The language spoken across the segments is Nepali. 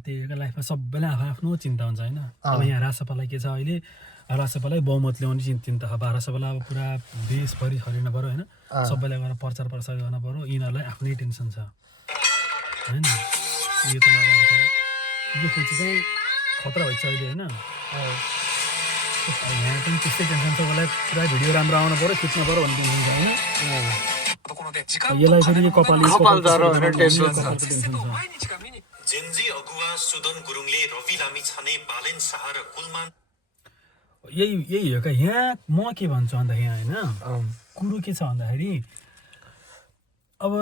त्यही लाइफमा सबैलाई आफ्नो चिन्ता हुन्छ होइन। अब यहाँ राजसभालाई के छ अहिले, राजसभालाई बहुमत ल्याउने चिन्ता छ। राजसभालाई अब पुरा देशभरि छरिन पऱ्यो होइन, सबैलाई गएर प्रचार प्रसार गर्न पऱ्यो, यिनीहरूलाई आफ्नै टेन्सन छ होइन। यो त नराम्रो छ, यो सोची चाहिँ खतरा भइन्छ अहिले होइन। यहाँ पनि त्यस्तै टेन्सन छ, उसलाई पुरा भिडियो राम्रो आउनु पऱ्यो, खिच्नु पऱ्यो भन्ने टेन्सन छ होइन। यसलाई फेरि यो कपाल टेन्सन छ। जेन्जी अगुवा सुदन गुरुङले रवि लामिछाने, बालेन शाह र कुलमान यही हो क्या। यहाँ म के भन्छु भन्दा यहाँ होइन, कुरो के छ भन्दाखेरि अब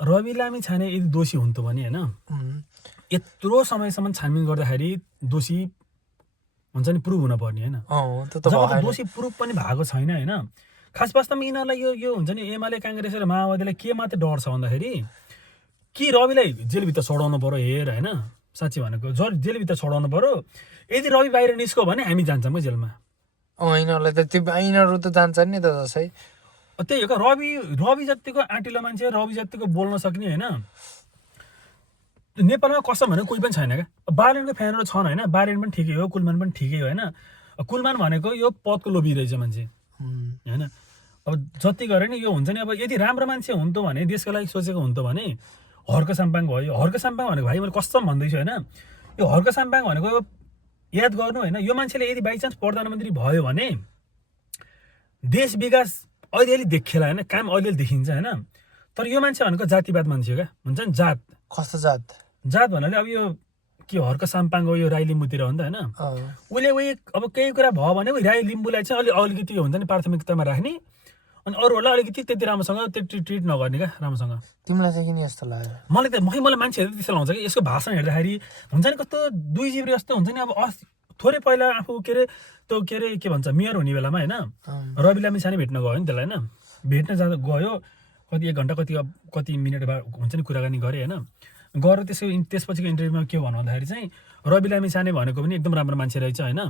रवि लामिछाने यदि दोषी हुन्थ्यो भने होइन, यत्रो समयसम्म छानबिन गर्दाखेरि दोषी हुन्छ नि, प्रुभ हुन पर्ने होइन। जब दोषी प्रुभ पनि भएको छैन होइन। खास वास्तवमा यिनीहरूलाई यो हुन्छ नि, एमाले काङ्ग्रेस र माओवादीलाई के मात्रै डर छ भन्दाखेरि कि रविलाई जेलभित्र चढाउनु पऱ्यो हेर होइन। साँच्ची भनेको जेलभित्र चढाउनु पऱ्यो, यदि रवि बाहिर निस्क्यो भने हामी जान्छौँ क्या जेलमा। यिनीहरूलाई त त्यो यिनीहरू त जान्छन् नि त जसै। त्यही हो क्या, रवि जतिको आँटिलो मान्छे, रवि जतिको बोल्न सक्ने होइन नेपालमा कसम भने कोही पनि छैन क्या। बालेनको फ्यानहरू छन् होइन, बालेन पनि ठिकै हो, कुलमान पनि ठिकै हो होइन। कुलमान भनेको यो पदको लोभी रहेछ मान्छे होइन। अब जति गरे नि यो हुन्छ नि, अब यदि राम्रो मान्छे हुन्थ्यो भने, देशको लागि सोचेको हुन्थ्यो भने हर्क साम्पाङ भयो। हर्क साम्पाङ भनेको भाइ मैले कसम भन्दैछु होइन, यो हर्क साम्पाङ भनेको याद गर्नु होइन, यो मान्छेले यदि बाइचान्स प्रधानमन्त्री भयो भने देश विकास अलिअलि देखिएला होइन, काम अलिअलि देखिन्छ होइन। तर यो मान्छे भनेको जातिवाद मान्छे हो क्या, हुन्छ नि जात। कस्तो जात? जात भन्नाले अब यो के हर्क साम्पाङ हो, यो राई लिम्बूतिर हो नि त होइन। उसले उयो अब केही कुरा भयो भने राई लिम्बूलाई चाहिँ अलिकति हुन्छ नि प्राथमिकतामा राख्ने, अनि अरूहरूलाई अलिकति त्यति राम्रोसँग त्यति ट्रिट नगर्ने क्या राम्रोसँग। तिमीलाई चाहिँ किन यस्तो लाग्यो? मलाई मान्छेहरू त्यस्तो लाउँछ कि यसको भाषण हेर्दाखेरि हुन्छ नि कस्तो दुई जिब्री जस्तो हुन्छ नि। अब थोरै पहिला आफू के भन्छ मेयर हुने बेलामा होइन, रवि लामिछाने भेट्न गयो नि त्यसलाई होइन। भेट्न जाँदा गयो, कति 1 घन्टा कति मिनट हुन्छ नि कुराकानी गरेँ होइन। गएर त्यसपछिको इन्टरभ्यूमा के भन्नु भन्दाखेरि चाहिँ रवि लामिछाने भनेको पनि एकदम राम्रो मान्छे रहेछ होइन।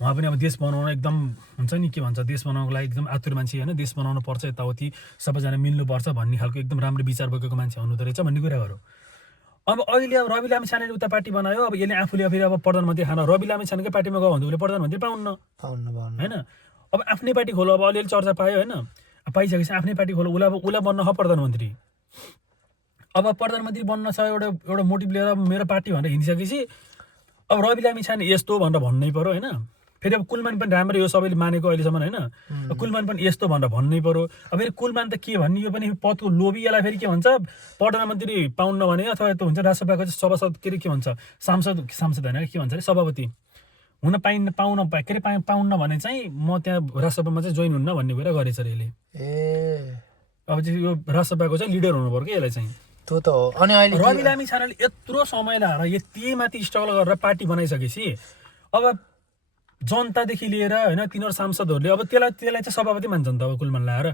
उहाँ पनि अब देश बनाउन एकदम हुन्छ नि के भन्छ, देश बनाउनको लागि एकदम आतुर मान्छे होइन, देश बनाउनु पर्छ, यताउति सबैजना मिल्नुपर्छ भन्ने खालको एकदम राम्रो विचार बोकेको मान्छे हुनुहुँदो रहेछ भन्ने कुराहरू। अब अहिले अब रवि लामिछानेले उता पार्टी बनायो, अब यसले आफूले फेरि अब प्रधानमन्त्री खान रवि लामिछानेकै पार्टीमा गयो भने उसले प्रधानमन्त्री पाउन्न होइन। अब आफ्नै पार्टी खोलो, अब अलिअलि चर्चा पायो होइन, पाइसकेपछि आफ्नै पार्टी खोलो, उसलाई बन्न हो प्रधानमन्त्री। अब प्रधानमन्त्री बन्न छ एउटा मोटिभ लिएर मेरो पार्टी भनेर हिँडिसकेपछि अब रवि लामिछाने यस्तो भनेर भन्नै पऱ्यो होइन। फेरि अब कुलमान पनि राम्रो, यो सबैले मानेको अहिलेसम्म होइन, कुलमान पनि यस्तो भनेर भन्नै पऱ्यो। अब फेरि कुलमान त के भन्ने, यो पनि पदको लोभी। यसलाई फेरि के भन्छ, प्रधानमन्त्री पाउन्न भने अथवा यस्तो हुन्छ राष्ट्रसभाको चाहिँ सभासद के भन्छ, सांसद होइन के भन्छ अरे, सभापति हुन पाउन्न भने चाहिँ म त्यहाँ राष्ट्रसभामा चाहिँ जोइन हुन्न भन्ने कुरा गरेछ अरे यसले। अब चाहिँ यो राष्ट्रसभाको चाहिँ लिडर हुनु पर्यो क्या यसलाई चाहिँ। त्यो त हो। अनि अहिले रवि लामिछानेले यत्रो समय लाएर यति माथि स्ट्रगल गरेर पार्टी बनाइसकेपछि अब जनतादेखि लिएर होइन तिनीहरू सांसदहरूले अब त्यसलाई चाहिँ सभापति मान्छन् त। अब कुलमान लाएर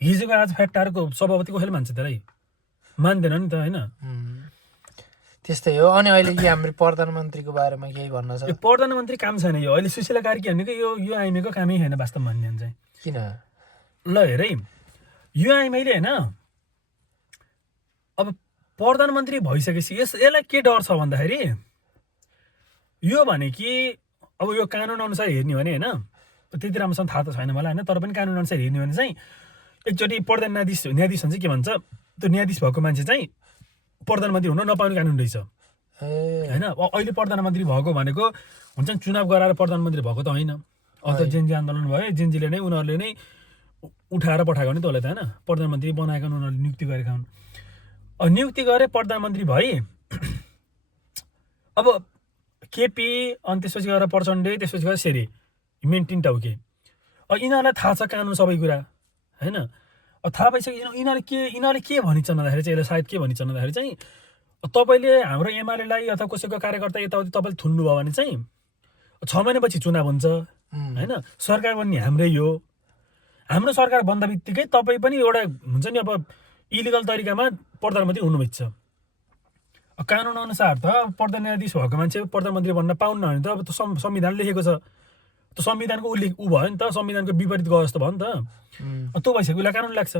हिजोको आज फ्याक्टारको सभापति कसैले मान्छ त्यसलाई, मान्दैन नि त होइन। त्यस्तै हो। अनि अहिले के हाम्रो प्रधानमन्त्रीको बारेमा केही भन्न छ? यो प्रधानमन्त्री काम छैन, यो अहिले सुशीला कार्की भनेको यो आइमीको कामै छैन वास्तवमा भन्ने चाहिँ। किन? ल हेर है, यो आइमीले होइन अब प्रधानमन्त्री भइसकेपछि यसलाई के डर छ भन्दाखेरि यो भने कि अब यो कानुन अनुसार हेर्ने भने होइन, त्यति राम्रोसँग थाहा त छैन मलाई होइन, तर पनि कानुन अनुसार हेर्ने भने चाहिँ एकचोटि प्रधान न्यायाधीश हुन्छ के भन्छ, त्यो न्यायाधीश भएको मान्छे चाहिँ प्रधानमन्त्री हुन नपाउने कानुन रहेछ होइन। अहिले प्रधानमन्त्री भएको भनेको हुन्छ नि चुनाव गराएर प्रधानमन्त्री भएको त होइन। अब त जेन्जी आन्दोलन भयो, जेन्जीले नै उनीहरूले नै उठाएर पठाएको नि त्यसलाई त होइन, प्रधानमन्त्री बनाएको उनीहरूले नियुक्ति गरेका हुन्। नियुक्ति गरे प्रधानमन्त्री भए, अब केपी अनि त्यसपछि गएर प्रचण्डे, त्यसपछि गएर शेरे, मेन 3 टाउके। अब यिनीहरूलाई थाहा छ कानुन सबै कुरा होइन। अब थाहा भइसक्यो यिनीहरूले के भनिन्छन् भन्दाखेरि चाहिँ, यसलाई सायद के भनिन्छन् भन्दाखेरि चाहिँ तपाईँले हाम्रो एमालेलाई अथवा कसैको कार्यकर्ता यताउति तपाईँले थुन्नु भयो भने चाहिँ 6 महिनापछि चुनाव हुन्छ होइन, सरकार बन्ने हाम्रै हो। हाम्रो सरकार बन्दा बित्तिकै तपाईँ पनि एउटा हुन्छ नि अब इलिगल तरिकामा प्रधानमन्त्री हुनुभएको छ। कानुन अनुसार त प्रधान न्यायाधीश भएको मान्छे प्रधानमन्त्री बन्न पाउन्न भने त अब त संविधान लेखेको छ, त्यो संविधानको ऊ भयो नि त, संविधानको विपरीत गयो जस्तो भयो नि त। त्यो भइसक्यो, उसलाई कानुन लाग्छ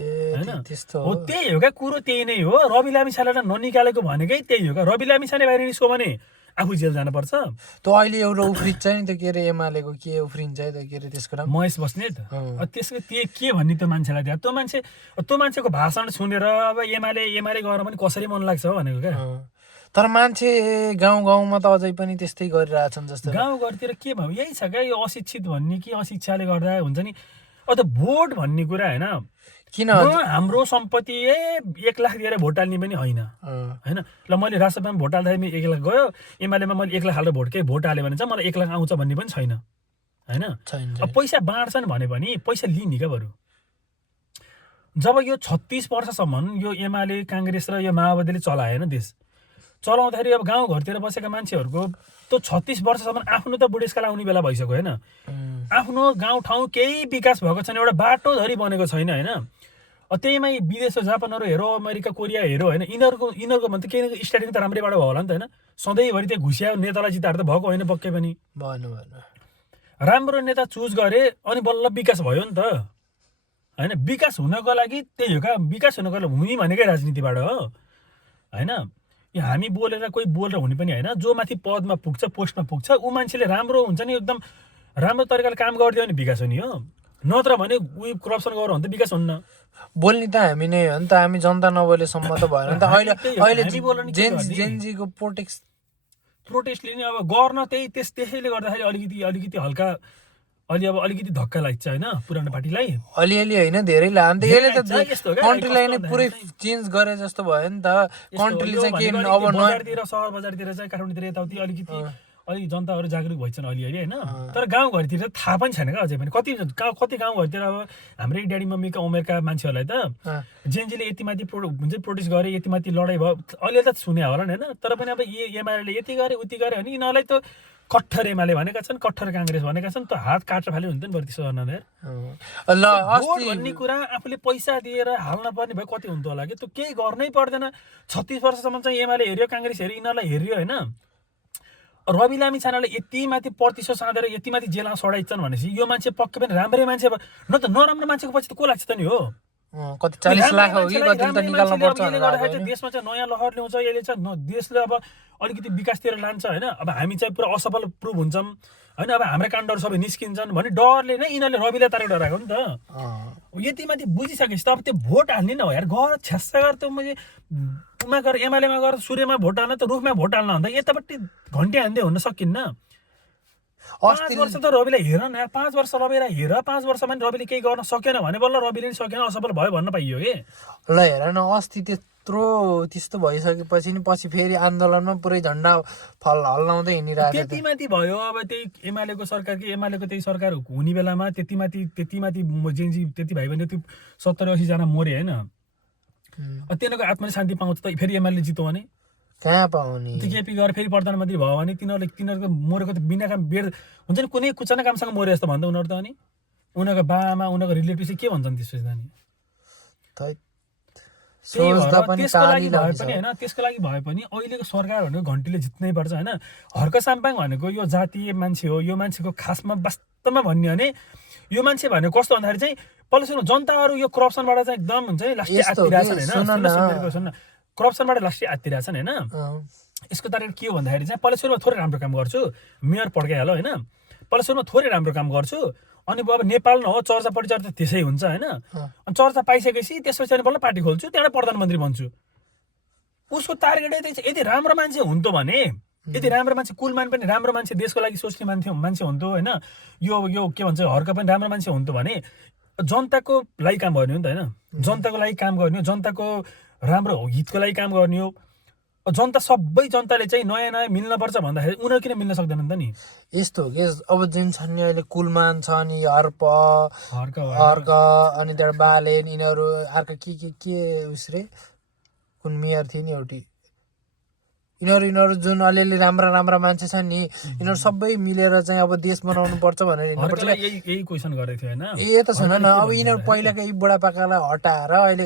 होइन त्यस्तो हो त्यही हो क्या कुरो त्यही नै हो रवि लामिछानेलाई ननिकालेको भनेकै त्यही हो क्या रवि लामिछाने बाहिर निस्क्यो भने आफू जेल जानुपर्छ त्यो अहिले एउटा उफ्रिन्छ नि त के अरे एमालेको के उफ्रिन्छ है त के अरे त्यसको नाम महेश बस्नेत त्यसको के भन्ने त्यो मान्छेलाई त्यहाँ त्यो मान्छेको भाषण सुनेर अब एमाले गएर पनि कसरी मन लाग्छ भनेको क्या तर मान्छे गाउँमा त अझै पनि त्यस्तै गरिरहेछन् जस्तो गाउँघरतिर के भयो यही छ क्या यो अशिक्षित भन्ने कि अशिक्षाले गर्दा हुन्छ नि त भोट भन्ने कुरा होइन किन हाम्रो सम्पत्ति 1 लाख दिएर भोट हाल्ने पनि होइन होइन ल मैले राष्ट्रसभामा भोट हाल्दाखेरि 1 लाख गयो एमालेमा मैले 1 लाख हालेर भोट हालेँ भने चाहिँ मलाई 1 लाख आउँछ भन्ने पनि छैन होइन अब पैसा बाँड्छन् भने पनि पैसा लिने क्या बरु जब यो 36 वर्षसम्म यो एमाले काङ्ग्रेस र यो माओवादीले चलाएन देश चलाउँदाखेरि अब गाउँघरतिर बसेका मान्छेहरूको त्यो 36 वर्षसम्म आफ्नो त बुढेसकाल आउने बेला भइसक्यो होइन आफ्नो गाउँठाउँ केही विकास भएको छैन एउटा बाटोधरि बनेको छैन होइन त्यहीमा विदेश जापानहरू हेरो अमेरिका कोरिया हेरो होइन यिनीहरूको भन्दा केही स्टार्टिङ त राम्रैबाट भयो होला नि त होइन सधैँभरि त्यो घुसिया नेतालाई जिताएर त भएको होइन पक्कै पनि राम्रो नेता चुज गरे अनि बल्ल विकास भयो नि त होइन विकास हुनको लागि त्यही हो क्या विकास हुनको लागि हुने भनेकै राजनीतिबाट हो होइन यो हामी बोलेर कोही बोलेर हुने पनि होइन जो माथि पदमा पुग्छ पोस्टमा पुग्छ ऊ मान्छेले राम्रो हुन्छ नि एकदम राम्रो तरिकाले काम गरिदियो भने विकास हुने हो नत्र भने उयो करप्सन गरौँ भने त विकास हुन्न बोल्ने त हामी नै हो नि त हामी जनता नबोलेसम्म त भएन नि त अहिले जेनजीको प्रोटेस्टले नि अब गर्न त्यसैले गर्दाखेरि अलिकति हल्का अलिकति धक्का लाग्छ होइन पुरानो पार्टीलाई अलिअलि होइन धेरै लाग्यो नि त यसले त कन्ट्रीलाई नै पुरै चेन्ज गरे जस्तो भयो नि त कन्ट्रीले चाहिँ के अब बजारतिर सहर बजारतिर चाहिँ काठमाडौँतिर यताउति अलिक जनताहरू जागरुक भइछन् अलिअलि होइन तर गाउँघरतिर थाहा पनि छैन क्या अझै पनि कति गाउँघरतिर अब हाम्रै ड्याडी मम्मीका उमेरका मान्छेहरूलाई त जेनजीले यति माथि प्रोटेस्ट गरे यति माथि लडाइँ भयो अहिले त सुने होला नि होइन तर पनि अब एमाले यति गरे उति गरे भने यिनीहरूलाई त कट्टर एमाले भनेका छन् कट्टर काङ्ग्रेस भनेका छन् त हात काटेर फाल्यो हुन्थ्यो नि बरु त्यसो गर्न भन्ने कुरा आफूले पैसा दिएर हाल्न पर्ने भयो कति हुन्थ्यो होला कि त्यो केही गर्नै पर्दैन 36 वर्षसम्म चाहिँ एमाले हेऱ्यो काङ्ग्रेस हेऱ्यो यिनीहरूलाई हेऱ्यो होइन रवि लामिछानेलाई यति माथि प्रतिशत साँधेर यति माथि जेलमा सडाइन्छन् भनेपछि यो मान्छे पक्कै पनि राम्रै मान्छे न त नराम्रो मान्छेको पछि त को लाग्छ त नि हो कति 40 लाख हो कि कति त निकाल्नु पर्छ देशमा चाहिँ नयाँ लहर ल्याउँछ यसले चाहिँ देशले अब अलिकति विकासतिर लान्छ होइन अब हामी चाहिँ पुरा असफल प्रुभ हुन्छौँ होइन अब हाम्रा काण्डहरू सबै निस्किन्छन् भन्ने डरले नै यिनीहरूले रविलाई तारेर डराएको नि त यति माथि बुझिसकेपछि त अब त्यो भोट हाल्ने न हो यार गएर छ्यास्सा गरेर त्यो मैले उमा गएर एमालेमा गएर सूर्यमा भोट हाल्न त रुखमा भोट हाल्न भन्दा यतापट्टि घन्टे हान्दै हुन सकिन्न 5 वर्ष त रविलाई हेर न 5 वर्ष रविलाई हेर 5 वर्षमा नि रविले केही गर्न सकेन भने बल्ल रविले नि सकेन असफल भयो भन्न पाइयो कि ल हेर न अस्ति त्यस्तो भइसकेपछि नि पछि फेरि आन्दोलनमा पुरै झन्डा हल्लाउँदै हिँडिरहेको त्यति माथि भयो अब त्यही एमालेको सरकार कि एमालेको त्यही सरकार हुने बेलामा त्यति माथि जेन्जी त्यति भयो भने त्यो 70-80 जना मरे होइन तिनीहरूको आत्माले शान्ति पाउँछ त फेरि एमाले जित्यो भने कहाँ पाउने केपी गएर फेरि प्रधानमन्त्री भयो भने तिनीहरूको मरेको त बिना काम बेड हुन्छ नि कुनै कुचना कामसँग मरे जस्तो भन्दा उनीहरू त अनि उनीहरूको बाबामा उनीहरूको रिलेटिभ चाहिँ के भन्छन् त्यसपछि जाने त्यसको लागि भए पनि अहिलेको सरकार भनेको घन्टीले जित्नै पर्छ होइन हर्क साम्पाङ भनेको यो जातीय मान्छे हो यो मान्छेको खासमा वास्तवमा भन्ने हो भने यो मान्छे भनेको कस्तो भन्दाखेरि चाहिँ पहिला सुन्नु जनताहरू यो करप्सनबाट चाहिँ एकदम हुन्छ नि लास्टै आत्तिरहेछन् होइन करप्सनबाट लास्टै आत्तिरहेछन् होइन यसको तारिक के हो भन्दाखेरि चाहिँ पहिला सुरुमा थोरै राम्रो काम गर्छु मेयर पड्काइहाल्यो होइन पहिला सुरुमा थोरै राम्रो काम गर्छु अनि अब नेपाल न हो चर्चा परिचर्चा त्यसै हुन्छ होइन अनि चर्चा पाइसकेपछि त्यसपछि अनि बल्ल पार्टी खोल्छु त्यहाँबाट प्रधानमन्त्री बन्छु उसको टार्गेटै त्यही यदि राम्रो मान्छे हुन्थ्यो भने यदि राम्रो मान्छे कुलमान पनि राम्रो मान्छे देशको लागि सोच्ने मान्छे हुन्थ्यो होइन यो के भन्छ हर्क पनि राम्रो मान्छे हुन्थ्यो भने जनताको लागि काम गर्ने हो नि त होइन जनताको लागि काम गर्ने हो जनताको राम्रो हितको लागि काम गर्ने हो जनता सबै जनताले चाहिँ नयाँ मिल्नुपर्छ भन्दाखेरि उनीहरू किन मिल्न सक्दैन त नि यस्तो हो कि अब जुन छन् नि अहिले कुलमान छ नि हर्क अनि त्यहाँबाट बालेन यिनीहरू अर्का के उसरे कुन मेयर थियो नि एउटी यिनीहरू जुन अलिअलि राम्रा मान्छे छन् नि यिनीहरू सबै मिलेर चाहिँ अब देश बनाउनु पर्छ भनेर यही क्वेसन गरेको थियो होइन त छैन न अब यिनीहरू पहिलाकै बुढापाकालाई हटाएर अहिले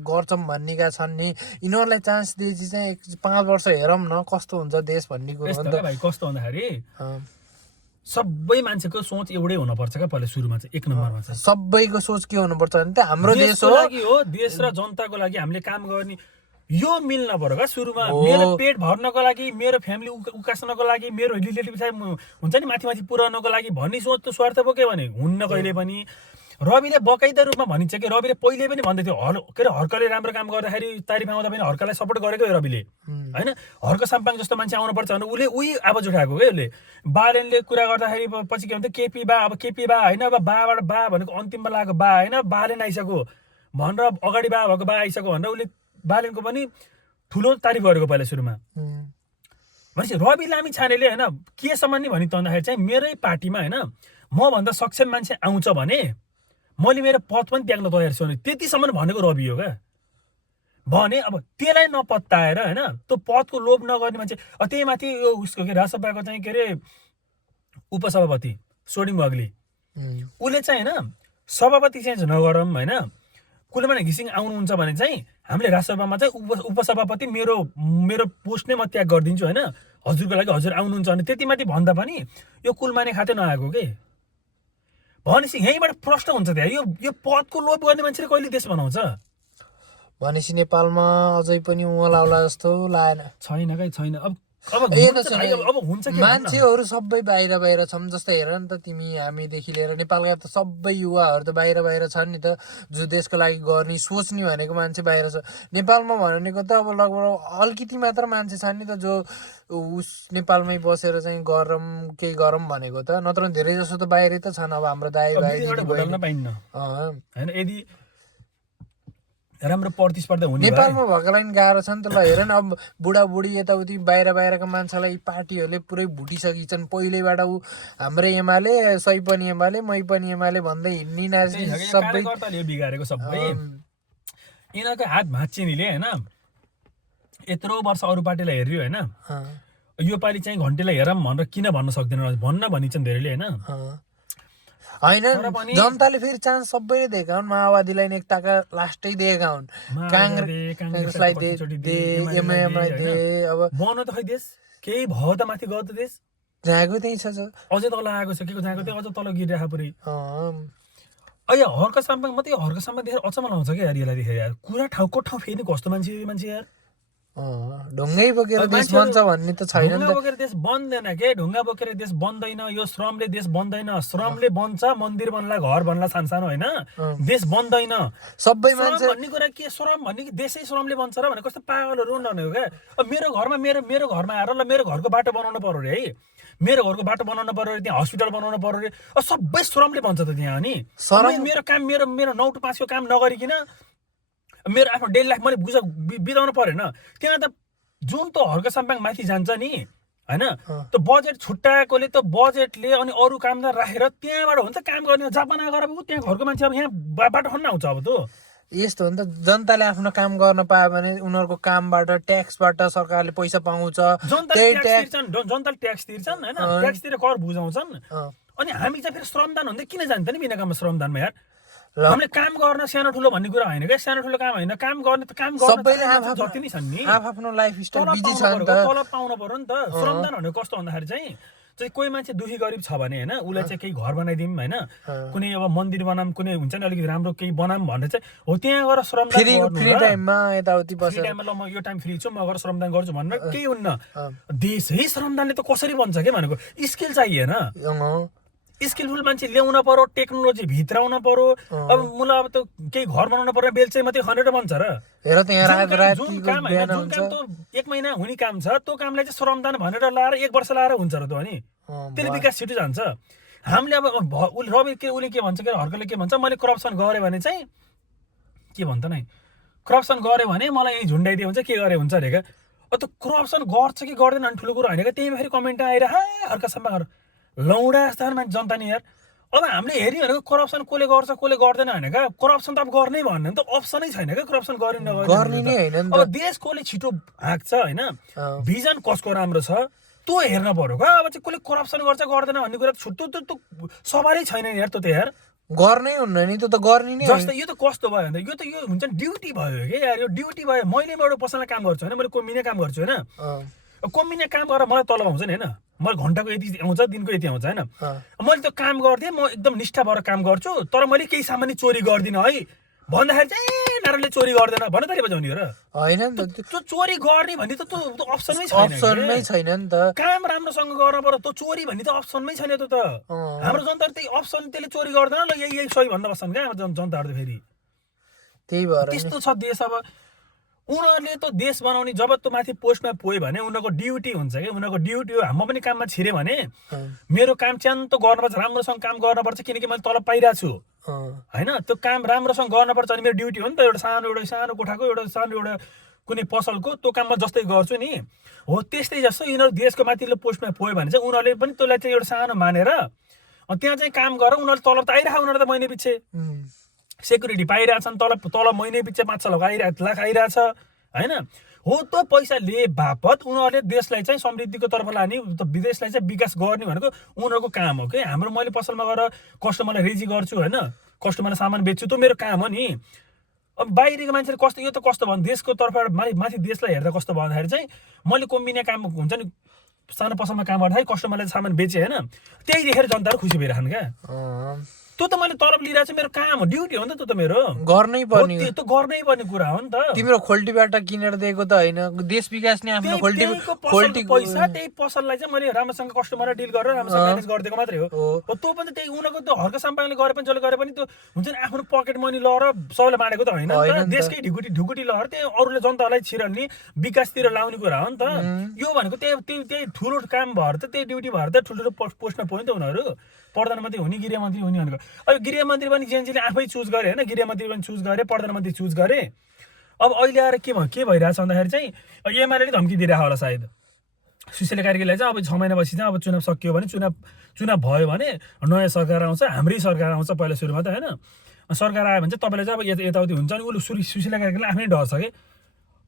गर्छौँ भन्नेका छन् नि यिनीहरूलाई चान्स दिएपछि चाहिँ 5 वर्ष हेरौँ न कस्तो हुन्छ देश भन्ने कुरो कस्तो भन्दाखेरि सबै मान्छेको सोच एउटै हुनुपर्छ क्या पहिला सुरुमा चाहिँ एक नम्बरमा चाहिँ सबैको सोच के हुनुपर्छ भने त हाम्रो देश देशको हो लागि हो देश र जनताको लागि हामीले काम गर्ने यो मिल्न पर्यो क्या सुरुमा मेरो पेट भर्नको लागि मेरो फ्यामिली उकास्नको लागि मेरो रिलेटिभ चाहिँ हुन्छ नि माथि माथि पुर्याउनको लागि भन्ने सोच त स्वार्थ बोक्यो भने हुन्न कहिले पनि रविले बकाइदा रूपमा भनिन्छ कि रविले पहिले पनि भन्दै थियो के अरे हर्कले राम्रो काम गर्दाखेरि तारिफ आउँदा पनि हर्कलाई सपोर्ट गरेको हो रविले होइन हर्क साम्पाङ जस्तो मान्छे आउनुपर्छ भने उसले उही आवाज उठाएको क्या उसले बालेनले कुरा गर्दाखेरि पछि के भन्छ केपी बा अब केपी बा होइन अब बाबाट बा भनेको अन्तिममा लागेको बा होइन बालेन आइसक्यो भनेर अगाडि बा भएको बा आइसक्यो भनेर उसले बालेनको पनि ठुलो तारिफ गरेको पहिला सुरुमा भनेपछि रवि लामिछानेले होइन केसम्म नि भनि तन्दाखेरि चाहिँ मेरै पार्टीमा होइन मभन्दा सक्षम मान्छे आउँछ भने मैले मेरो पद पनि त्याग्न तयार छु भने त्यतिसम्म भनेको रवि हो क्या भने अब त्यसलाई नपत्ताएर होइन त्यो पदको लोभ नगर्ने मान्छे त्यही माथि यो उसको के राजसभाको चाहिँ के अरे उपसभापति सोडिङ वाग्ले उसले चाहिँ होइन सभापति चेन्ज नगरौँ होइन कुलमान घिसिङ आउनुहुन्छ भने चाहिँ हामीले राजसभामा चाहिँ उपसभापति मेरो मेरो पोस्ट नै म त्याग गरिदिन्छु होइन हजुरको लागि हजुर आउनुहुन्छ भने त्यति माथि भन्दा पनि यो कुलमाने खाते नआएको के भनेपछि यहीँबाट प्रश्न हुन्छ त्यहाँ यो पदको लोभ गर्ने मान्छेले कहिले देश बनाउँछ भनेपछि नेपालमा अझै पनि उलाउला जस्तो लागेन छैन कहीँ छैन अब हुन्छ के मान्छेहरू सबै बाहिर बाहिर छन् जस्तै हेर नि त तिमी हामीदेखि लिएर नेपालका त सबै युवाहरू त बाहिर बाहिर छन् नि त जो देशको लागि गर्ने सोच्ने भनेको मान्छे बाहिर छ नेपालमा भनेको त अब लगभग अलिकति मात्र मान्छे छन् नि त जो उस नेपालमै बसेर चाहिँ गरौँ केही गरौँ भनेको त नत्र धेरै जसो त बाहिरै त छन् अब हाम्रो दाइ भाइ होइन यदि राम्रो प्रतिस्पर्धा हुने नेपालमा भएकोलाई नि गाह्रो छ नि त ल हेर न अब बुढाबुढी यताउति बाहिर बाहिरका मान्छेलाई पार्टीहरूले पुरै भुटिसकिन्छन् पहिल्यैबाट ऊ हाम्रै एमाले सही पनि एमाले मै पनि एमाले भन्दै हिँड्ने नाच्ने सबै बिगारेको सबै यिनीहरूको हात भाँचिनीले होइन यत्रो वर्ष अरू पार्टीलाई हेऱ्यो होइन यो पालि चाहिँ घन्टीलाई हेरौँ भनेर किन भन्न सक्दैन भन्न भनिन्छन् धेरैले होइन होइन जनताले फेरि चान्स सबैले दिएका हुन् माओवादीलाई नि एकताका लास्टै दिएका हुन् काङ्ग्रेसलाई दे एमआइएमलाई दे अब बन्यो त खै देश केही भयो त माथि गयो त देश जहाँको त्यही छ अझै तल आएको छ के जहाँको त्यही अझ तल गिरिरहेको पुरै अहिले हर्क साम्पाङ मात्रै हर्क साम्पाङ देखेर अचम्म लाउँछ क्या यार यसलाई देखेर यार कुरा ठाउँको ठाउँ फेरि कस्तो मान्छे यार ढुङ्गै बोकेर देश बन्छ भन्ने त छैन ढुङ्गा बोकेर देश बन्दैन के ढुङ्गा बोकेर देश बन्दैन यो श्रमले देश बन्दैन श्रमले बन्छ मन्दिर बन्ला घर बन्ला सानो होइन देश बन्दैन सबै मान्छे भन्ने कुरा के श्रम भन्ने कि देशै श्रमले बन्छ र भने कस्तो पागलहरू हुनुहुने हो क्या अब मेरो घरमा मेरो घरमा आएर ल मेरो घरको बाटो बनाउनु पर्यो अरे है मेरो घरको बाटो बनाउनु पर्यो अरे त्यहाँ हस्पिटल बनाउनु पर्यो अरे सबै श्रमले बन्छ त त्यहाँ अनि मेरो काम मेरो 9 to 5 को काम नगरिकन मेरो आफ्नो डेली लाइफ मैले बिताउनु परेन त्यहाँ त जुन त हर्क साम्पाङ माथि जान्छ नि होइन त्यो बजेट छुट्याएकोले त बजेटले अनि अरू काम राखेर त्यहाँबाट हुन्छ काम गर्ने जापान गएर त्यहाँ घरको मान्छे अब यहाँ बाटो खन्न आउँछ अब त यस्तो हो नि त जनताले आफ्नो काम गर्न पायो भने उनीहरूको कामबाट ट्याक्सबाट सरकारले पैसा पाउँछ जनताले ट्याक्स तिर्छन् होइन ट्याक्स तिरेर कर बुझाउँछन् अनि हामी चाहिँ फेरि श्रमदान हुँदै किन जान्छ नि बिना काममा श्रमदानमा यार हामीले काम गर्न सानो ठुलो भन्ने कुरा होइन क्या सानो ठुलो काम होइन काम गर्ने त काम गर्न जति नै छन् नि आफ्नो लाइफस्टाइल बिजी छ नि त तलब पाउनु पर्यो नि त श्रमदान भनेको कस्तो भन्दाखेरि चाहिँ कोही मान्छे दुखी गरिब छ भने होइन उसलाई चाहिँ केही घर बनाइदिउँ होइन कुनै अब मन्दिर बनाऊँ कुनै हुन्छ नि अलिकति राम्रो केही बनाऊँ भनेर चाहिँ हो त्यहाँ गएर श्रमदान फ्री टाइममा यताउति बसेर टाइममा ल म यो टाइम फ्री छु म गएर श्रमदान गर्छु भनेर केही हुन्न देशै श्रमदानले त कसरी बन्छ के भनेको स्किल चाहिएन स्किलफुल मान्छे ल्याउन पर्यो टेक्नोलोजी भित्राउन पर्यो अब मलाई अब त केही घर बनाउन पर्यो बेलचाइ मात्रै खनेर बन्छ र जुन काम त 1 महिना हुने काम छ त्यो कामलाई चाहिँ श्रमदान भनेर लाएर 1 वर्ष लाएर हुन्छ र त अनि त्यसले विकास छिटो जान्छ हामीले अब रवि उसले के भन्छ के हर्कले के भन्छ मैले करप्सन गरेँ भने चाहिँ के भन्छ नै करप्सन गरेँ भने मलाई यही झुन्डाइदियो हुन्छ के गरे हुन्छ अरे क्या त करप्सन गर्छ कि गर्दैन अनि ठुलो कुरो होइन क्या त्यही फेरि कमेन्ट आएर हर्क साम्पाङ लौडा जस्ता मान्छे जनता नि यार अब हामीले हेऱ्यो भनेको करप्सन कसले गर्छ कसले गर्दैन होइन क्या करप्सन त अब गर्नै भन्ने त अप्सनै छैन क्या करप्सन गर्ने अब देश कसले छिटो हाँक्छ होइन भिजन कसको राम्रो छ त्यो हेर्न पर्यो क्या अब चाहिँ कसले करप्सन गर्छ गर्दैन भन्ने कुरा छुट्टो त सवालै छैन यार त्यो त यार गर्नै हुन्न नि त्यो त गर्ने नै जस्तै यो त कस्तो भयो भने यो त यो हुन्छ नि ड्युटी भयो क्या यार यो ड्युटी भयो मैले एउटा पर्सनल काम गर्छु होइन मैले कम्पनीमै काम गर्छु होइन कम्पनीमा काम गरेर मलाई तलब आउँछ नि होइन मलाई घन्टाको यति आउँछ दिनको यति आउँछ होइन मैले त्यो काम गर्दिएँ म एकदम निष्ठा भएर काम गर्छु तर मैले केही सामान्य चोरी गर्दिनँ है भन्दाखेरि चाहिँ नाराले चोरी गर्दैन भन्न तरी बजाउने हो र होइन नि त त्यो चोरी गर्ने भन्ने त त्यो अप्सनै छैन अप्सनै छैन नि त काम राम्रोसँग गर्न पर्यो त्यो चोरी भन्ने त अप्सनमै छैन त्यो त हाम्रो जनताहरू त्यही अप्सन त्यसले चोरी गर्दैन ल यही सही भन्दा बस्छन् क्या हाम्रो जनताहरू त फेरि त्यही भएर त्यस्तो छ देश अब उनीहरूले त देश बनाउने जब त्यो माथि पोस्टमा पुग्यो भने उनीहरूको ड्युटी हुन्छ कि उनीहरूको ड्युटी हो म पनि काममा छिरेँ भने मेरो काम च्यान्त गर्नुपर्छ राम्रोसँग काम गर्नुपर्छ किनकि मैले तलब पाइरहेको छु होइन त्यो काम राम्रोसँग गर्नुपर्छ अनि मेरो ड्युटी हो नि त एउटा सानो कोठाको एउटा कुनै पसलको त्यो काम म जस्तै गर्छु नि हो त्यस्तै जस्तो यिनीहरू देशको माथिल्लो पोस्टमा पुग्यो भने चाहिँ उनीहरूले पनि त्यसलाई चाहिँ एउटा सानो मानेर त्यहाँ चाहिँ काम गरेर उनीहरूले तलब त आइरहेको उनीहरू त महिना पछि सेक्युरिटी पाइरहेछन् तलब महिना पछि 5 लाख आइरहेछ होइन हो त्यो पैसाले बापत उनीहरूले देशलाई चाहिँ समृद्धिको तर्फ लाने विदेशलाई चाहिँ विकास गर्ने भनेको उनीहरूको काम हो कि हाम्रो मैले पसलमा गएर कस्टमरलाई रेजी गर्छु होइन कस्टमरलाई सामान बेच्छु त्यो मेरो काम हो नि अब बाहिरको मान्छेले कस्तो यो त कस्तो भन्नु देशको तर्फबाट माथि देशलाई हेर्दा कस्तो भन्दाखेरि चाहिँ मैले कोम्बिने काम हुन्छ नि सानो पसलमा काम गर्दाखेरि कस्टमरलाई सामान बेचेँ होइन त्यही देखेर जनताहरू खुसी भइरहन् क्या त्यो त मैले तलब लिइरहेको छु मेरो काम हो ड्युटी हो नि त त्यो त मेरो गर्नै पर्ने त्यो गर्नै पर्ने कुरा हो नि त तिम्रो खोल्टीबाट किनेर दिएको त होइन देश विकास नै आफ्नो खोल्टी पैसा त्यही पसललाई चाहिँ मैले राम्रोसँग कस्टमरलाई डिल गरेर राम्रोसँग म्यानेज गरिदिएको मात्रै हो त्यो पनि त्यही उनीहरूको त्यो हर्क साम्पाङले गरे पनि जसले गरे पनि त्यो हुन्छ नि आफ्नो पकेट मनी लएर सबैलाई बाँडेको त होइन देशकै ढुकुटी लहर त्यही अरूले जनतालाई छिराल्ने विकासतिर लाउने कुरा हो नि त यो भनेको त्यही ठुलो काम भएर त त्यही ड्युटी भएर त ठुल्ठुलो पोस्टमा पुग्यो नि त उनीहरू प्रधानमन्त्री हुने गृहमन्त्री हुने भनेको अब गृहमन्त्री पनि जेएनजीले आफै चुज गरे होइन गृहमन्त्री पनि चुज गरे प्रधानमन्त्री चुज गरे अब अहिले आएर के भइरहेछ भन्दाखेरि चाहिँ एमाले धम्की दिइरहेको होला सायद सुशीला कार्कीलाई चाहिँ अब 6 महिनापछि चाहिँ अब चुनाव सकियो भने चुनाव भयो भने नयाँ सरकार आउँछ हाम्रै सरकार आउँछ पहिला सुरुमा त होइन सरकार आयो भने चाहिँ तपाईँलाई चाहिँ अब यताउति हुन्छ नि उसले सुशीला कार्कीलाई आफ्नै डर छ कि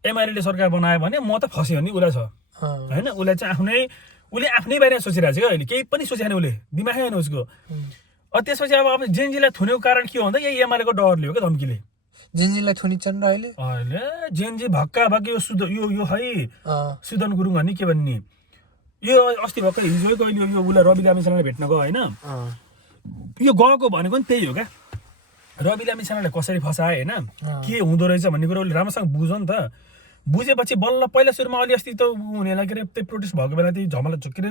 एमाले सरकार बनायो भने म त फस्यो नि उसलाई छ होइन उसलाई चाहिँ उसले आफ्नै बारेमा सोचिरहेको छ क्या अहिले केही पनि सोचेन उसले दिमागै होइन उसको त्यसपछि अब जेएनजीलाई थुनेको कारण के हो भन्दा यही एमालेको डरले हो क्या धम्कीले जेएनजीलाई थुनिन्छन् र अहिले जेएनजी भक्का भक्कै यो है सुदन गुरुङ भन्ने के भन्ने यो अस्ति भर्खर हिजो कहिले यो उसलाई रवि लामिछानेलाई भेट्न गयो होइन यो गएको भनेको नि त्यही हो क्या रवि लामिछानेलाई कसरी फसाए होइन के हुँदो रहेछ भन्ने कुरा उसले राम्रोसँग बुझ्यो नि त बुझेपछि बल्ल पहिला सुरुमा अलि अस्ति त हुनेलाई के अरे त्यही प्रोटेस्ट भएको बेला त्यही झमला के अरे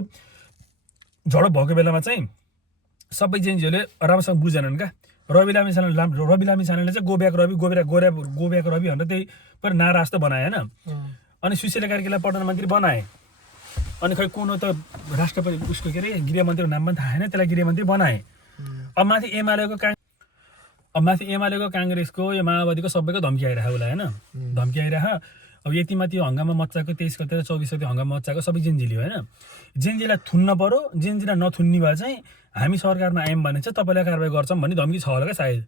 झडप भएको बेलामा चाहिँ सबै जेएनजीहरूले राम्रोसँग बुझेनन् क्या रवि लामिछानेले चाहिँ गोब्याक रवि गोब्याक रवि भनेर त्यही पुरा नारा जस्तो बनाए होइन अनि सुशीला कार्कीलाई प्रधानमन्त्री बनाए अनि खै कुन त राष्ट्रपति उसको के अरे गृहमन्त्रीको नाम पनि थाहा छैन त्यसलाई गृहमन्त्री बनाए अब माथि एमालेको काङ्ग्रेसको यो माओवादीको सबैको धम्की आइरहेको उसलाई होइन धम्की आइरह अब यतिमा त्यो हङ्गामा मच्चाएको 23 गते र 24 गते हङ्गामा मच्चाएको सबै जेएनजीले होइन जेएनजीलाई थुन्न पर्यो जेएनजीलाई नथुन्ने भए चाहिँ हामी सरकारमा आयौँ भने चाहिँ तपाईँलाई कारवाही गर्छौँ भन्ने धम्की छ होला क्या सायद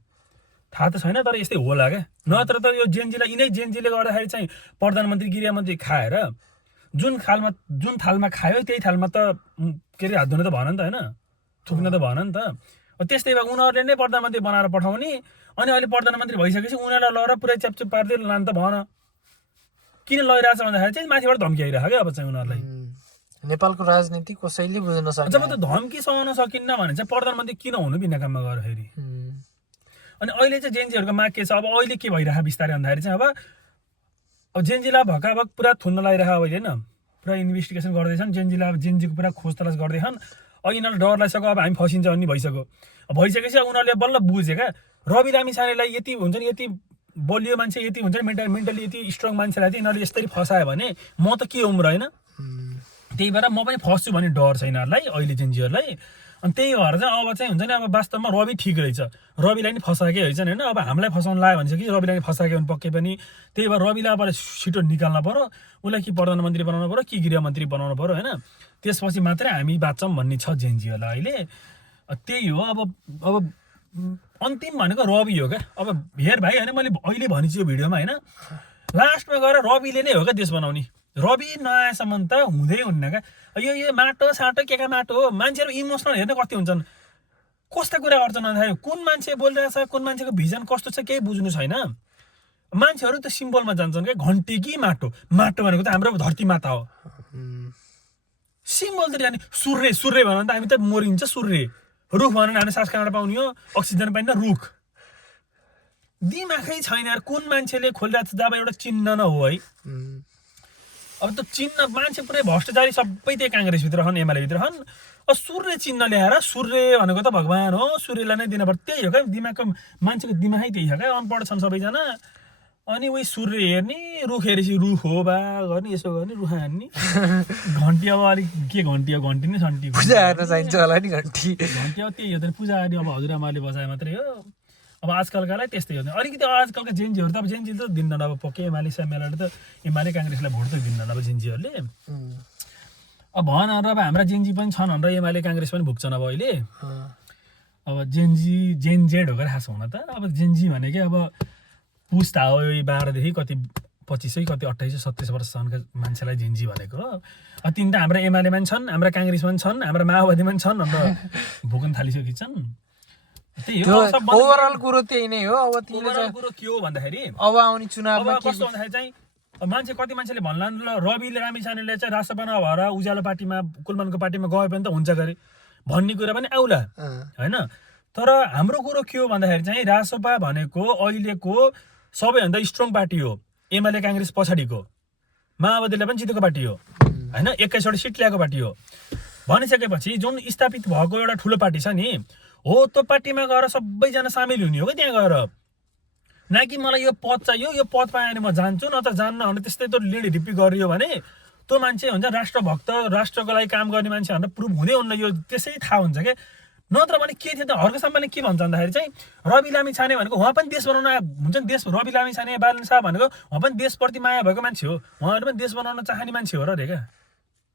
थाहा त छैन तर यस्तै होला क्या नत्र त यो जेएनजीले गर्दाखेरि चाहिँ प्रधानमन्त्री गृहमन्त्री खाएर जुन थालमा खायो त्यही थालमा त के अरे हात धुन त भन नि त होइन थुक्न त भन नि त त्यस्तै भए उनीहरूले नै प्रधानमन्त्री बनाएर पठाउने अनि अहिले प्रधानमन्त्री भइसकेपछि उनीहरूलाई लगेर पुरै च्यापचुप पारिदिएर लान त भन किन लगिरहेछ भन्दाखेरि चाहिँ माथिबाट धम्की आइरहेको क्या अब चाहिँ उनीहरूलाई नेपालको राजनीति कसैले बुझ्न सक्छ जब त धम्की सहन सकिन्न भने चाहिँ प्रधानमन्त्री किन हुनु बिना काममा गर्दाखेरि अनि अहिले चाहिँ जेएनजीहरूको माग के छ अब अहिले के भइरहेको बिस्तारै भन्दाखेरि चाहिँ अब जेएनजीलाई भकाभक पुरा थुन्न लगाइरहेको अहिले होइन पुरा इन्भेस्टिगेसन गर्दैछन् जेएनजीको पुरा खोज तलास गर्दैछन् अब यिनीहरूले डर लागिसक्यो अब हामी फसिन्छ भन्ने भइसकेपछि उनीहरूले बल्ल बुझे क्या रवि लामिछानेलाई यति हुन्छ नि यति बलियो मान्छे यति हुन्छ नि मेन्टली यति स्ट्रङ मान्छेलाई चाहिँ यिनीहरूले यसरी फसायो भने म त के उम्र होइन त्यही भएर म पनि फस्छु भन्ने डर छ यिनीहरूलाई अहिले जेएनजीहरूलाई अनि त्यही भएर चाहिँ अब चाहिँ हुन्छ नि अब वास्तवमा रवि ठिक रहेछ रविलाई नि फसाएकै रहेछ नि होइन अब हामीलाई फसाउनु लाग्यो भने चाहिँ कि रविलाई फसाएकै भने पक्कै पनि त्यही भएर रविलाई अब छिटो निकाल्न पर्यो उसलाई कि प्रधानमन्त्री बनाउनु पर्यो कि गृहमन्त्री बनाउनु पर्यो होइन त्यसपछि मात्रै हामी बाँच्छौँ भन्ने छ जेएनजीहरूलाई अहिले त्यही हो अब अन्तिम भनेको रवि हो क्या अब हेर भाइ होइन मैले अहिले भनिछु यो भिडियोमा होइन लास्टमा गएर रविले नै हो क्या देश बनाउने रवि नआएसम्म त हुँदै हुन्न क्या यो माटो साटो के माटो हो मान्छेहरू इमोसनल हेर्न कति हुन्छन् कस्ता कुरा गर्छन् भन्दाखेरि कुन मान्छे बोलिरहेछ कुन मान्छेको भिजन कस्तो छ केही बुझ्नु छैन मान्छेहरू त सिम्बलमा जान्छन् क्या घन्टी कि माटो भनेको त हाम्रो धरती माता हो सिम्बल त नि सूर्य भन्यो भने त हामी त मरिन्छ सूर्य, रुख भन्यो भने हामी सास कहाँबाट पाउने हो, अक्सिजन पाइन्न रुख। दिमागै छैन यार, कुन मान्छेले खोलिरहेको छ जब एउटा चिन्ह न हो है। अब त चिन्ह मान्छे पुरै भ्रष्टाचारी सबै त्यही काङ्ग्रेसभित्र छन्, एमालेभित्र छन्। अब सूर्य चिन्ह ल्याएर सूर्य भनेको त भगवान् हो, सूर्यलाई नै दिनुपर्छ, त्यही हो क्या दिमागको मान्छेको दिमागै त्यही छ क्या, अनपढ छन् सबैजना। अनि उही सूर्य हेर्ने, रुख हेरेपछि रुख हो बा गर्ने, यसो गर्ने, रुख हान्ने। घन्टी अब अलिक के घन्टी हो, घन्टी नै सन्टी पूजा हेर्न चाहिन्छ होला नि घन्टी। घन्टी अब त्यही हो त, पूजा गर्ने अब हजुरआमाले बजाए मात्रै हो। अब आजकलकालाई त्यस्तै हो, अलिकति आजकलका जेन्जीहरू त अब जेन्जी त दिन्न अब पक्कै एमाले स्यामेलले त एमाले काङ्ग्रेसलाई भोट त दिन्न अब जेन्जीहरूले। अब भन अब हाम्रा जेन्जी पनि छन् भनेर एमाले काङ्ग्रेस पनि भुक्छन् अब अहिले। अब जेनजेड हो क्या खास हुन त। अब जेन्जी भनेकै अब पुस्ता हो, 12देखि कति 25 कति 28 27 वर्षसम्मका मान्छेलाई जेन्जी भनेको। अब तिन त हाम्रा एमालेमा पनि छन्, हाम्रा काङ्ग्रेसमा पनि छन्, हाम्रा माओवादीमा पनि छन्, अन्त भुक्न थालिसकेकी छन्। त्यही हो ओभरअल कुरो त्यही नै हो। अब ओभरअल कुरो के हो भन्दाखेरि अब आउने चुनावमा कस्तो भन्दाखेरि चाहिँ मान्छे कति मान्छेले भन्ला ल रवि लामिछानेले चाहिँ राष्ट्रपति भएर उज्यालो पार्टीमा कुलमानको पार्टीमा गए पनि त हुन्छ गरे भन्ने कुरा पनि आउला होइन। तर हाम्रो कुरो के हो भन्दाखेरि चाहिँ रासपा भनेको अहिलेको सबैभन्दा स्ट्रङ पार्टी हो, एमाले काङ्ग्रेस पछाडिको, माओवादीले पनि जितेको पार्टी हो होइन, 21वटा सिट ल्याएको पार्टी हो। भनिसकेपछि जुन स्थापित भएको एउटा ठुलो पार्टी छ नि हो, त्यो पार्टीमा गएर सबैजना सामेल हुने हो क्या त्यहाँ गएर। न कि मलाई यो पद चाहियो, यो पद पाएँ भने म जान्छु, न त जान्न भने त्यस्तै त लिडिपिपी गरियो भने त्यो मान्छे हुन्छ राष्ट्रभक्त, राष्ट्रको लागि काम गर्ने मान्छे भनेर प्रुभ हुँदै हुन्न, यो त्यसै थाहा हुन्छ क्या। नत्र भने के थियो त, हर्क सम्मानले के भन्छ भन्दाखेरि चाहिँ रवि लामिछाने भनेको उहाँ पनि देश बनाउन हुन्छ नि, देश रवि लामिछाने बालन शाह भनेको उहाँ पनि देशप्रति माया भएको मान्छे हो, उहाँहरू पनि देश बनाउन चाहने मान्छे हो र रे क्या।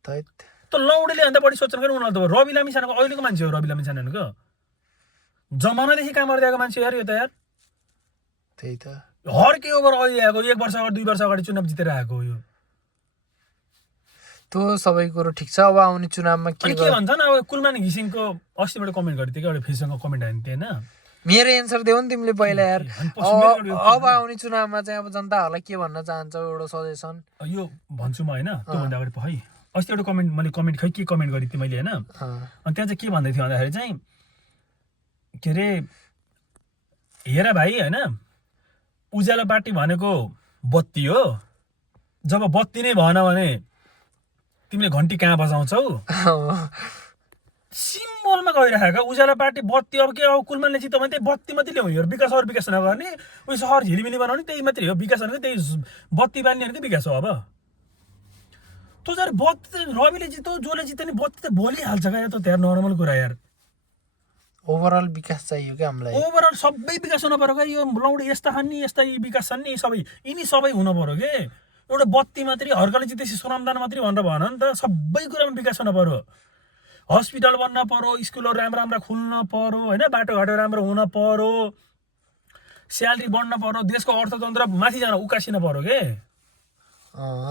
त लौडेले भन्दा बढी सोच्नु क्या उनीहरू त रवि लामिछानेको अहिलेको मान्छे हो, रवि लामिछानेको जमानादेखि काम गरिदिएको मान्छे यार यो त यार। त्यही त हर के ओभर अहिले आएको, 1 वर्ष अगाडि 2 वर्ष अगाडि चुनाव जितेर आएको यो। त्यो सबै कुरो ठिक छ। अब आउने चुनावमा के भन्छन् अब कुलमान घिसिङको अस्तिबाट कमेन्ट गरेको थियो एउटा फेसबुकमा कमेन्ट हान्थ्यो होइन। मेरो एन्सर देऊ नि तिमीले पहिला यार। अब आउने चुनावमा चाहिँ अब जनताहरूलाई के भन्न चाहन्छौ, एउटा सजेसन यो भन्छु म होइन। त्योभन्दा अगाडि है अस्ति एउटा कमेन्ट मैले खै के कमेन्ट गरेको थिएँ मैले होइन। अनि त्यहाँ चाहिँ के भन्दै थियो भन्दाखेरि चाहिँ के अरे हेर भाइ होइन, उज्यालो पार्टी भनेको बत्ती हो, जब बत्ती नै भएन भने तिमीले घन्टी कहाँ बजाउँछौ। सिम्बलमा गइरहेको उज्यालो पार्टी बत्ती। अब के अब कुलमानले जित्यो भने त्यही बत्ती मात्रै ल्याउने, विकास अरू विकास नगर्ने, उयो सहर झिलिमिली बनाउने, त्यही मात्रै हो विकास भनेको, त्यही बत्ती बाल्ने भनेको विकास हो। अब त्यो जर बत्ती रविले जित्यो जसले जित्यो नि बत्ती त बोलिहाल्छ क्या, त्यो त्यहाँ नर्मल कुरा यार। ओभरअल विकास चाहियो क्या हामीलाई, ओभरअल सबै विकास हुनु पर्यो क्या। यो लौडे यस्ता छन् नि, यस्ता यी विकास छन् नि, सबै यिनी सबै हुनु पर्यो के। एउटा बत्ती मात्रै हर्कले जितेपछि सुनामदान मात्रै भनेर भन नि त, सबै कुरामा विकास हुनु पर्यो। हस्पिटल बन्न पर्यो, स्कुलहरू राम्रो राम्रो खुल्न पर्यो होइन, बाटोघाटो राम्रो हुन पर्यो, स्यालेरी बढ्न पर्यो, देशको अर्थतन्त्र माथि जान उकासिन पर्यो के।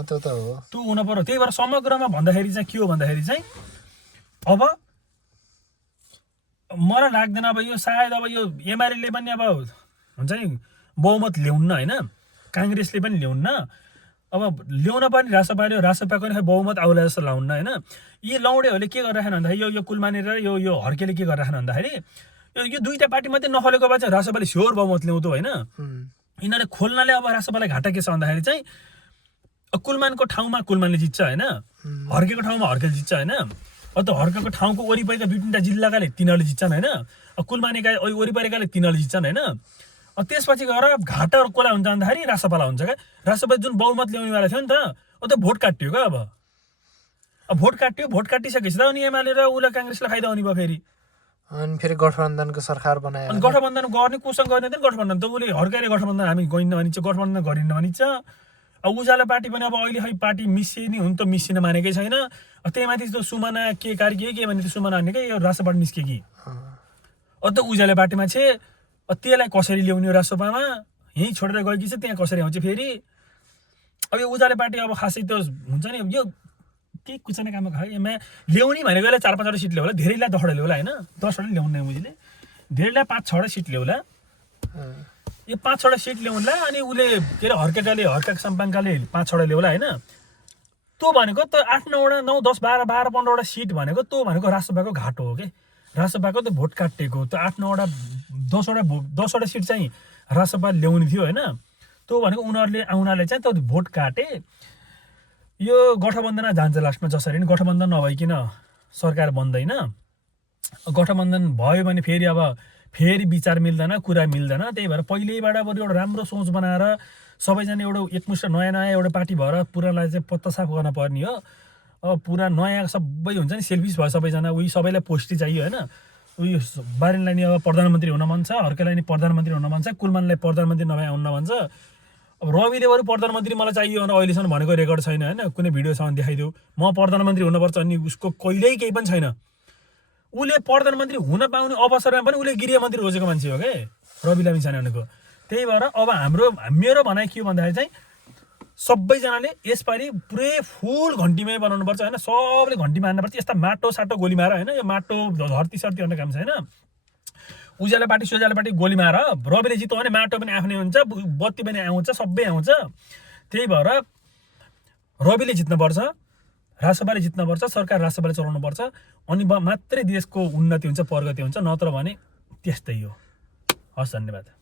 त्यो त हो, त्यो हुन पर्यो। त्यही भएर समग्रमा भन्दाखेरि चाहिँ के हो भन्दाखेरि चाहिँ अब मलाई लाग्दैन अब यो सायद अब यो एमाले पनि अब हुन्छ नि बहुमत ल्याउन्न होइन, काङ्ग्रेसले पनि ल्याउन्न। अब ल्याउन पनि रासपाको नि बहुमत आउला जस्तो लाउन्न होइन। यी लौडेहरूले के गरिराखेन भन्दाखेरि यो कुलमानी र यो हर्केले के गरिराखेन भन्दाखेरि यो दुईवटा पार्टी मात्रै नखलेको भए चाहिँ रासपाले स्योर बहुमत ल्याउँथ्यो होइन। यिनीहरूले खोल्नाले अब रासपालाई घाटा के छ भन्दाखेरि चाहिँ कुलमानको ठाउँमा कुलमानले जित्छ होइन, हर्केको ठाउँमा हर्केले जित्छ होइन। त हर्केको ठाउँको वरिपरिका 2-3 जिल्लाकाले तिनीहरूले जित्छन् होइन, कुलमानीका वरिपरिकाले तिनीहरूले जित्छन् होइन। त्यसपछि गएर घाटा कसलाई हुन्छ भन्दाखेरि रासपालाई हुन्छ क्या। रासपा जुन बहुमत ल्याउनेवाला थियो नि त, त भोट काट्यो क्या। अब भोट काटिसकेपछि त अनि एमाले र उसलाई काङ्ग्रेसलाई फाइदा हुने भयो फेरि। अनि फेरि गठबन्धनको सरकार बनायो, अनि गठबन्धन गर्ने कोसँग गर्ने त गठबन्धन त उसले हर्केले गठबन्धन हामी गइन्न भनिन्छ, गठबन्धन गरिन्न भनिन्छ। अब उज्यालो पार्टी पनि अब अहिले खै पार्टी मिसिने हुन त मिसिन मानेकै छैन। त्यही माथि त सुमना के कार्य के भने त सुमना भन्ने क्या यो रासपाट निस्के कि त उज्यालो पार्टीमा चाहिँ त्यसलाई कसरी ल्याउने रासपामा, यहीँ छोडेर गएकी चाहिँ त्यहाँ कसरी आउँछ फेरि। अब यो उज्यालो पार्टी अब खासै त हुन्छ नि यो केही कुचने काममा खै ल्याउने भनेको यसलाई 4-5वटा सिट ल्याउला, धेरैलाई 10वटा ल्याउला होइन, 10वटा ल्याउनु मुझीले, धेरैलाई 5-6वटा सिट ल्याउला। यो 5-6वटा सिट ल्याउला अनि उसले के अरे हर्का साम्पाङकाले 5-6वटा ल्याउला होइन। त्यो भनेको त 8 9 9 10 12 12 15वटा सिट भनेको त्यो भनेको राष्ट्रसभाको घाटो हो कि राष्ट्रसभाको त भोट काटेको त्यो 8 9वटा 10वटा सिट चाहिँ राष्ट्रसभा ल्याउने थियो होइन त्यो भनेको उनीहरूले चाहिँ त्यो भोट काटे यो गठबन्धनमा जान्छ लास्टमा जसरी नि गठबन्धन नभइकन सरकार बन्दैन गठबन्धन भयो भने फेरि विचार मिल्दैन कुरा मिल्दैन त्यही भएर पहिल्यैबाट बरु एउटा राम्रो सोच बनाएर सबैजना एउटा एकमुष्ट नयाँ एउटा पार्टी भएर पुरालाई चाहिँ पत्ता साफ गर्न पर्ने हो अब पुरा नयाँ सबै हुन्छ नि सेल्फिस भयो सबैजना उही सबैलाई पोस्टी चाहियो होइन उयो बारेनलाई नि अब प्रधानमन्त्री हुन मन छ हर्केलाई नि प्रधानमन्त्री हुन मन छ कुलमानलाई प्रधानमन्त्री नभए हुन्न भन्छ अब रविले बरु प्रधानमन्त्री मलाई चाहियो भनेर अहिलेसम्म भनेको रेकर्ड छैन होइन कुनै भिडियोसँग देखाइदेऊ म प्रधानमन्त्री हुनुपर्छ अनि उसको कहिल्यै केही पनि छैन उसले प्रधानमन्त्री हुन पाउने अवसरमा पनि उसले गृहमन्त्री रोजेको मान्छे हो के रवि लामिछाने भनेको त्यही भएर अब मेरो भनाइ के हो भन्दाखेरि चाहिँ सबैजनाले यसपालि पुरै फुल घन्टीमै बनाउनुपर्छ होइन सबले घन्टी मार्नुपर्छ यस्ता माटो साटो गोली मार होइन यो माटो धरती सर्ती गर्ने काम छैन उज्यालो पार्टी सुज्यालो पार्टी गोली मार रविले जित्यो भने माटो पनि आफ्नै हुन्छ बत्ती पनि आउँछ सबै आउँछ त्यही भएर रविले जित्नुपर्छ राष्ट्रसभाले जित्नुपर्छ सरकार राष्ट्रसभाले चलाउनुपर्छ अनि मात्रै देशको उन्नति हुन्छ प्रगति हुन्छ नत्र भने त्यस्तै हो हस् धन्यवाद